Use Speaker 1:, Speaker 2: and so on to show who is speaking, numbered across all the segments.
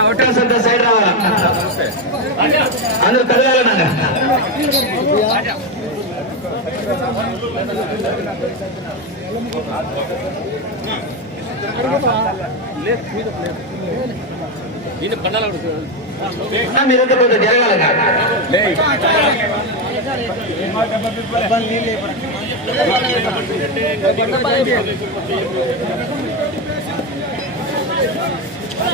Speaker 1: Hotels అంతా side రావాలా అందరూ కదలాలన్నా మీరంతా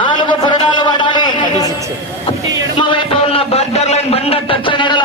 Speaker 1: నాలుగు పురడాలు వాడాలి ఎడమ ఉన్న బర్డర్ లైన్ బండ టచ్ నెడల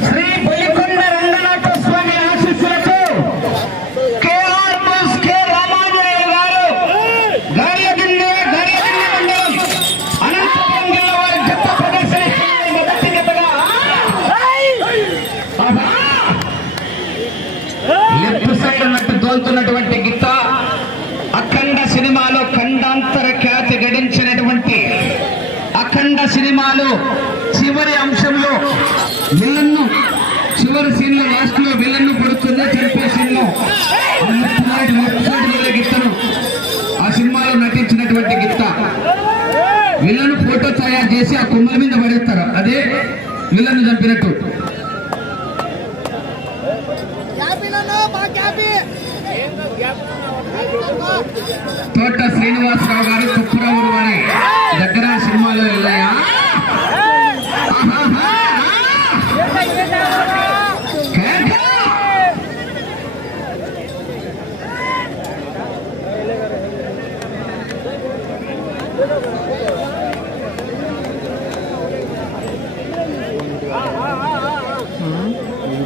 Speaker 1: శ్రీ బొలికొండ రంగనాథ స్వామి ఆశీస్సులతో కేఆర్ బోస్ కె రామాంజనేయులు గారు గార్లదిన్నె గార్లదిన్నె మండలం అనంతపురం జిల్లా వారి జత ప్రదర్శన ఇస్తున్నారు మొదటి జతగా ఆహా! లెఫ్ట్ సైడ్ ఉన్నట్టు తోలుతున్నటువంటి గిత్త అఖండ సినిమాలో ఖండాంతర ఖ్యాతి గడించినటువంటి అఖండ సినిమాలో చివరి అంశంలో విలన్ను చివరి సీన్లో లాస్ట్లో విలన్ను పడుతుంది చనిపే సీన్లో ఆ ఆ సినిమాలో నటించినటువంటి గిత్త. విలన్ ఫోటో తయారు చేసి ఆ కొమ్మల మీద పడేస్తారు. అదే విలన్ చంపినట్టు. తోట శ్రీనివాసరావు గారు తుప్పురావు వారి దగ్గర సినిమాలో వెళ్ళాయా!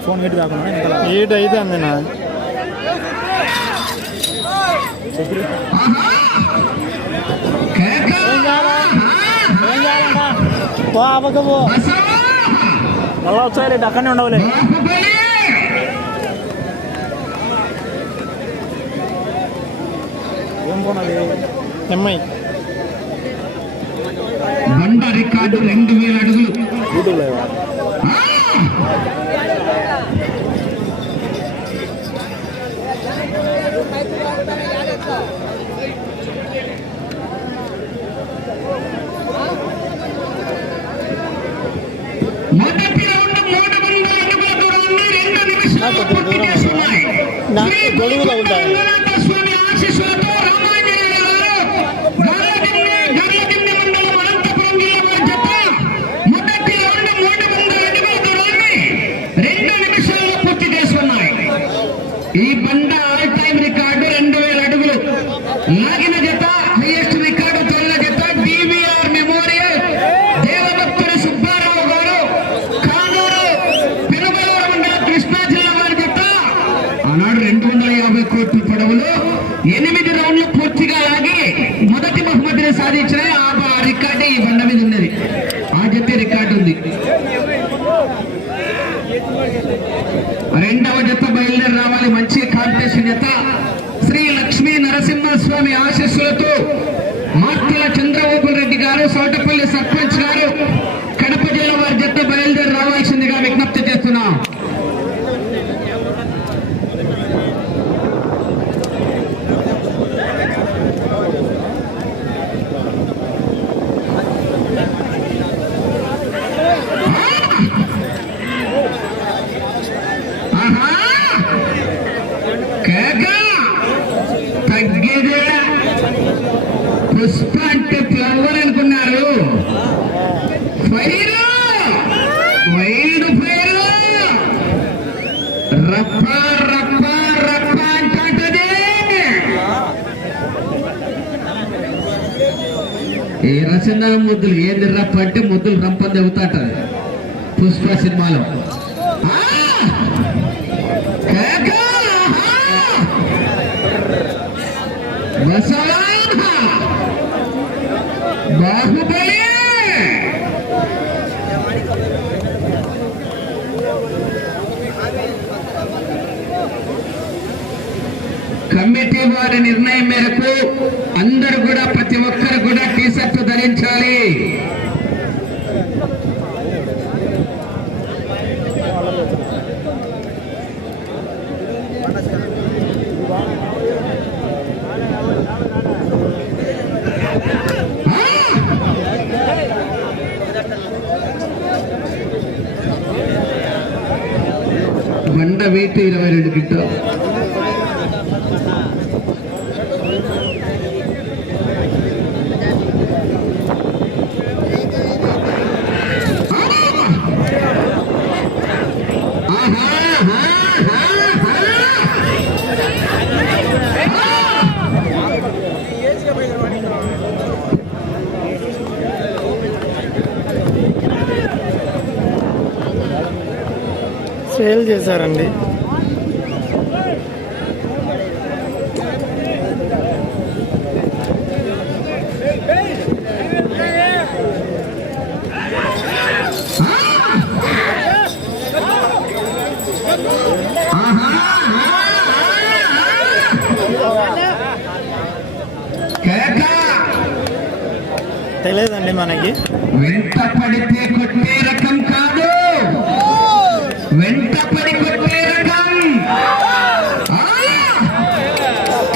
Speaker 2: ఫోన్ ఎయిట్ కాకుండా ఎయిట్ అయితే అందినా
Speaker 1: కేక!
Speaker 2: మళ్ళా వచ్చాయి అక్కడనే ఉండవులే ఏం పోనది ఎంఐ
Speaker 1: బండ రికార్డు రెండు వేల అడుగులు
Speaker 2: యూట్యూబ్లో
Speaker 1: ఆ! మొదటి రౌండ్ మూడు వందల అడుగుల దూరాన్ని రెండు నిమిషాలు పూర్తి చేస్తున్నాయి.
Speaker 2: నా
Speaker 1: శ్రీ
Speaker 2: గొడుగులో ఉంటాయి.
Speaker 1: ఎనిమిది రౌండ్లు పూర్తిగా లాగి మొదటి బహుమతిని సాధించిన ఆ బ- రికార్డే ఈ బండ మీద ఉన్నది ఆ జత రికార్డు ఉంది రెండవ జత బయలుదేరి రావాలి మంచి కాంపిటీషన్ జత శ్రీ లక్ష్మీ నరసింహస్వామి ఆశీస్సులతో మార్తల చంద్రబాబు రెడ్డి గారు సోటపల్లి సర్పంచ్ గారు కడప జిల్లా వారి జత బయలుదేరి రావాల్సిందిగా విజ్ఞప్తి చేస్తున్నాం ఆహా! కేక! తగ్గేదే. పుష్ప అంటే ఫ్లవర్ అనుకున్నారు. Fire wild fire. రప్ప రప్ప రప్ప అంటది. రచన ముద్దులు? ఏంది రప్ప అంటే ముద్దులు రంపని చెబుతాంటది పుష్ప సినిమాలో. కమిటీ వారి నిర్ణయం మేరకు అందరూ కూడా ప్రతి ఒక్కరు కూడా టీషర్ట్ ధరించాలి. బండ వెయిట్ ఇరవై రెండు గిట్టాలు
Speaker 2: సేల్ చేశారండి.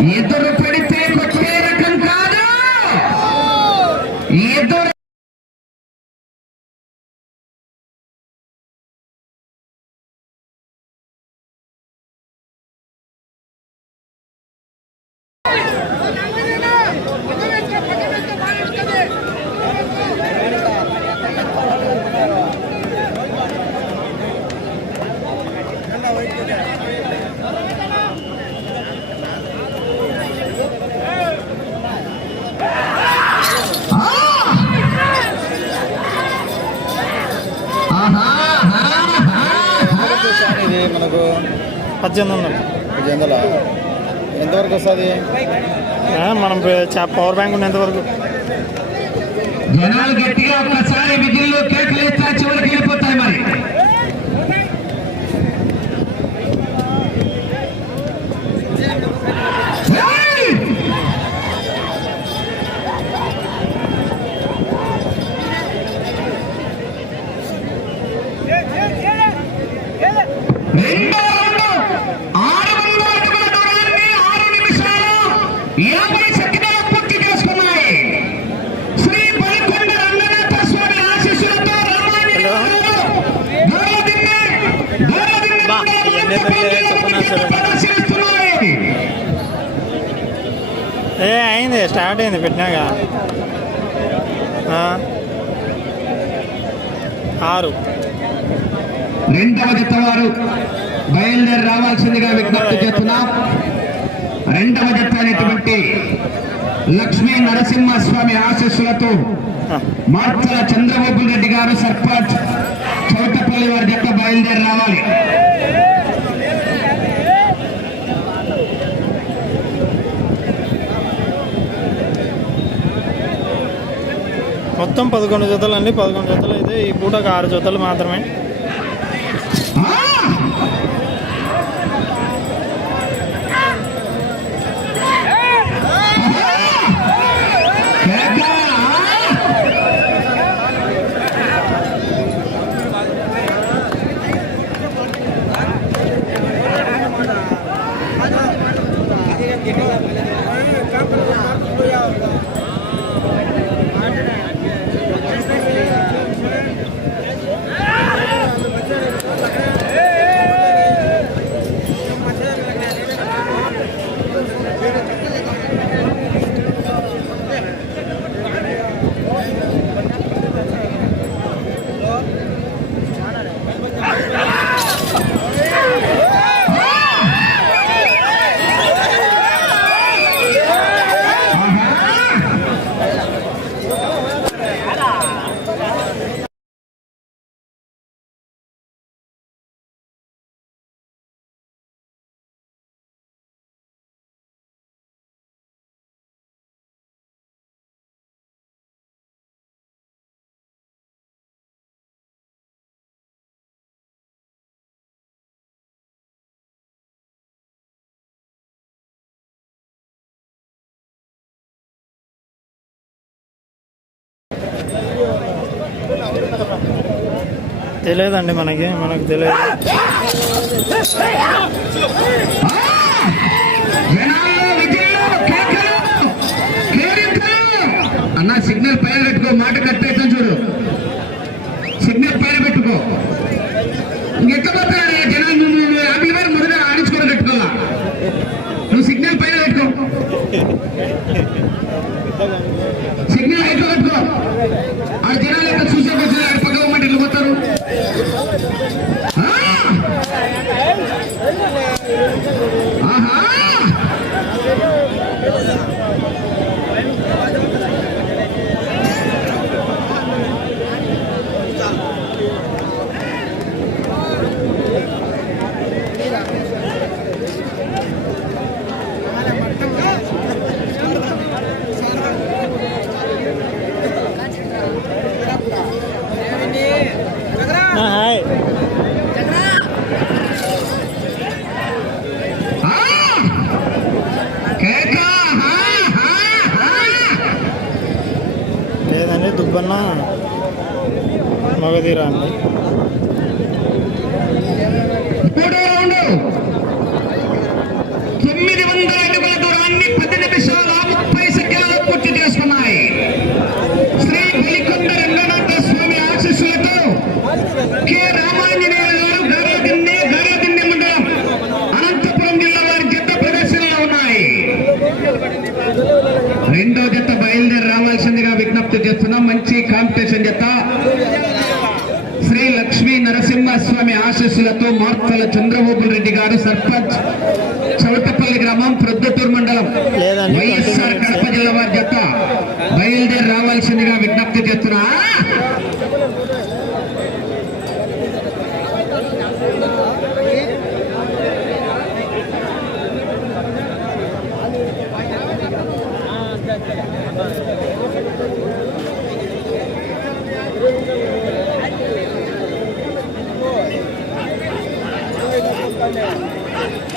Speaker 3: Y
Speaker 2: పద్దెనిమిది వందలు
Speaker 3: ఎంతవరకు వస్తుంది?
Speaker 2: మనం చా- పవర్ బ్యాంక్ ఉన్నంత వరకు.
Speaker 1: జనాలు గట్టిగా ఒక్కసారి విధుల్లో కేకలు ఇస్తా చివరికి వెళ్ళిపోతాయి మరి ఏయ్! రెండో రౌండ్ ఆరు వందల అడుగుల దూరాన్ని ఆరు నిమిషాలు యాభై సెకండ్లు పూర్తి చేసుకున్నాయి శ్రీ బలికొండ రంగనాథ స్వామి ఆశీస్సులతో రామాయణ
Speaker 2: హలో.
Speaker 1: గోరదిన్నె, గోరదిన్నె
Speaker 2: బా,
Speaker 1: గుండె
Speaker 2: ఇవన్నీ పెళ్ళి చెప్పుకున్నా సరే.
Speaker 1: ప్రదర్శిస్తున్నాయి.
Speaker 2: ఏ అయింది స్టార్ట్ అయింది పెట్టినాక. ఆరు.
Speaker 1: రెండవ జత వారు బయలుదేరి రావాల్సిందిగా విజ్ఞప్తి చేస్తున్నాం. రెండవ జత అనేటువంటి లక్ష్మీ నరసింహస్వామి ఆశీస్సులతో
Speaker 2: ఆ.
Speaker 1: మార్తల చంద్రబాబు రెడ్డి గారు సర్పంచ్ చౌటపల్లి వారి జత బయలుదేరి రావాలి.
Speaker 2: మొత్తం పదకొండు జతలు అండి పదకొండు జతలు అయితే ఈ పూటకు ఆరు జతలు మాత్రమే. తెలియదండి మనకి మనకు తెలియదు ah, మగధీరా అండి.
Speaker 1: తొమ్మిది వందల అడుగుల దూరాన్ని పది నిమిషాల ముప్పై సెకండ్లలో పూర్తి చేసుకున్నాయి. శ్రీ బలికొండ రంగనాథ స్వామి ఆశీస్సులతో కె. రామాంజనేయ గారు గారాదిన్నె గారాదిన్నె మండలం అనంతపురం జిల్లా వారి జత ప్రదర్శనలో ఉన్నాయి. రెండో జత బయలుదేరి రావాల్సిందిగా విజ్ఞప్తి చేస్తున్నాం. మంచి కాంపిటీషన్ జత శ్రీ లక్ష్మీ నరసింహస్వామి ఆశీస్సులతో మార్తల చంద్రబాబు రెడ్డి గారు సర్పంచ్ చౌటపల్లి గ్రామం ప్రొద్దుటూరు మండలం. వైఎస్ఆర్ కడప జిల్లా వారి జత బయలుదేరి రావాల్సిందిగా విజ్ఞప్తి చేస్తున్నా. Thank you.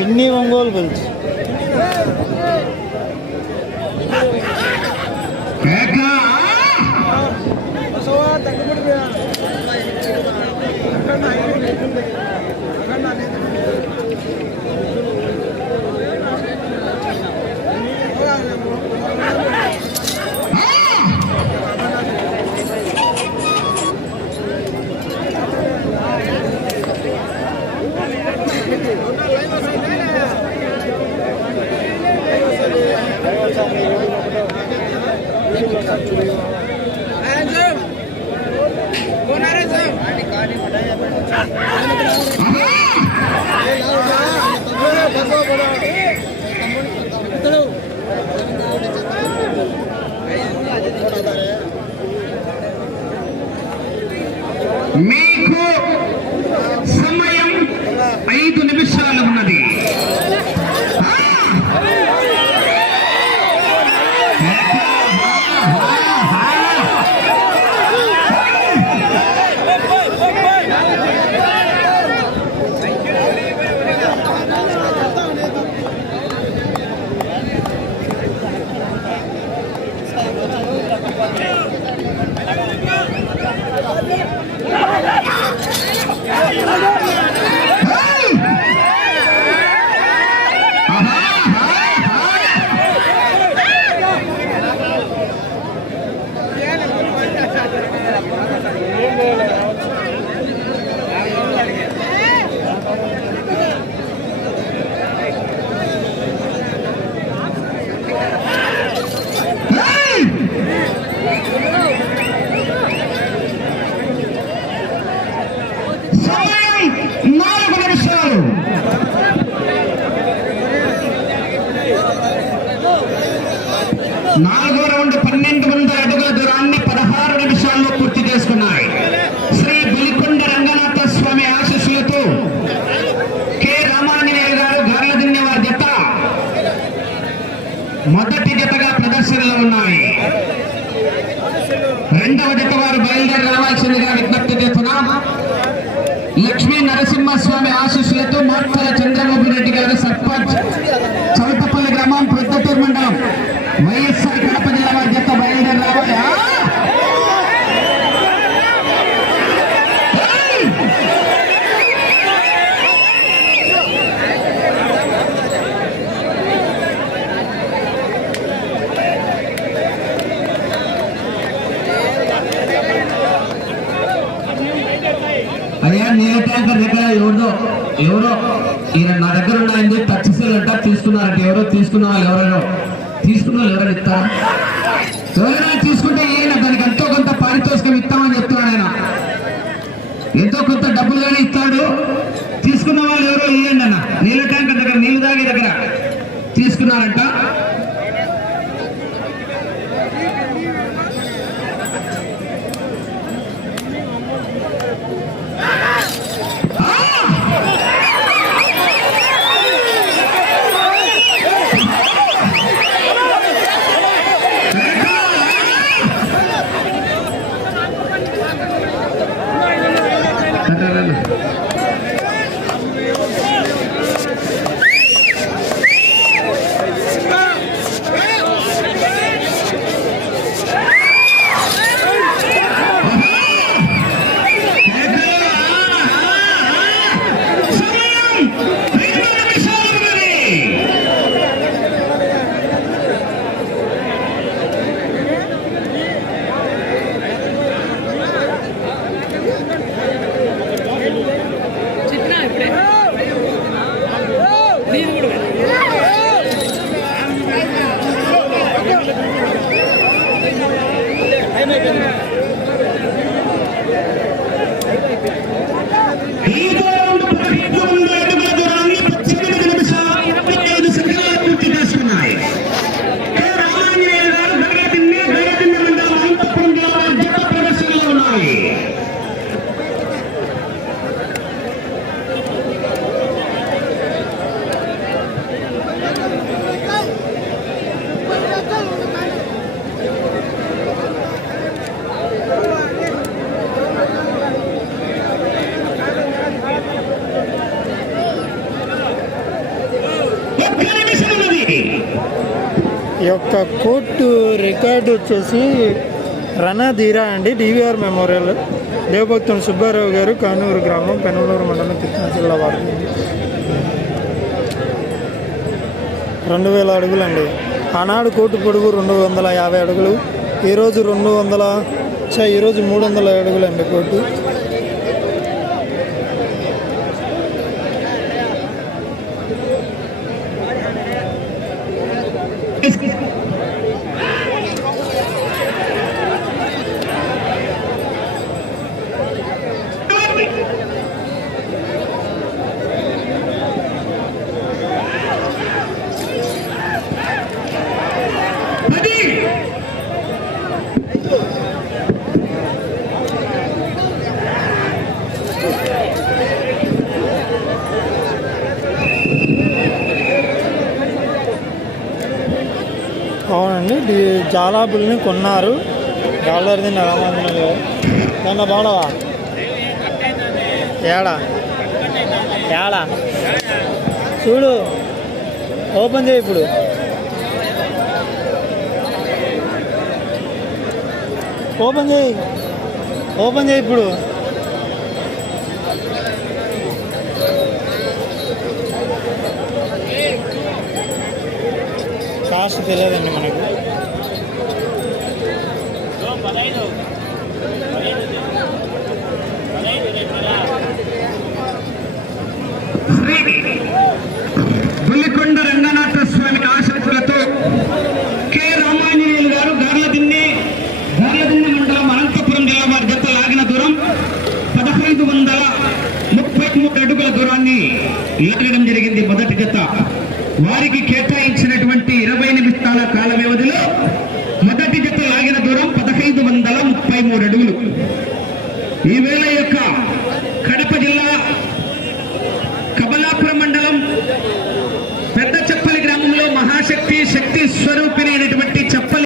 Speaker 2: గిన్ని ఒంగోలు బుల్స్
Speaker 1: కేక. I'm నీ ట్యాంకర్ దగ్గర ఎవరిదో ఎవరో ఈయన నా దగ్గర ఉన్నాయండి టచ్ సెల్ అంట ఎవరో తీసుకున్న వాళ్ళు ఎవరో తీసుకున్న వాళ్ళు ఎవరైనా ఇస్తారా? ఎవరైనా తీసుకుంటే ఈయన దానికి ఎంతో కొంత పారితోషికం ఇస్తామని చెప్తున్నాడు ఆయన. ఎంతో కొంత డబ్బులు కానీ ఇస్తాడు. తీసుకున్న వాళ్ళు ఎవరో ఇవ్వండి అన్న. నీళ్ళ ట్యాంకర్ దగ్గర నీళ్ళు తాగే దగ్గర తీసుకున్నారంట.
Speaker 2: Hemen benim. ఇది వచ్చేసి రణధీరా అండి డివిఆర్ మెమోరియల్ దేవభక్తుని సుబ్బారావు గారు కానూరు గ్రామం పెనమలూరు మండలం కృష్ణా జిల్లా వారు రెండు వేల అడుగులండి. ఆనాడు కోటి పొడుగు రెండు వందల యాభై అడుగులు ఈరోజు రెండు వందల ఈరోజు మూడు వందల అడుగులండి కోర్టు జాలాబుల్ని కొన్నారు. డాలర్ది రామాంజనేయులు దాన్న బాడవా ఏడా? ఏడా? చూడు ఓపెన్ చేయి ఇప్పుడు. ఓపెన్ చేయి. ఓపెన్ చేయి ఇప్పుడు. కాస్ట్ తెలియదండి మనకు.
Speaker 1: Marino. Marino.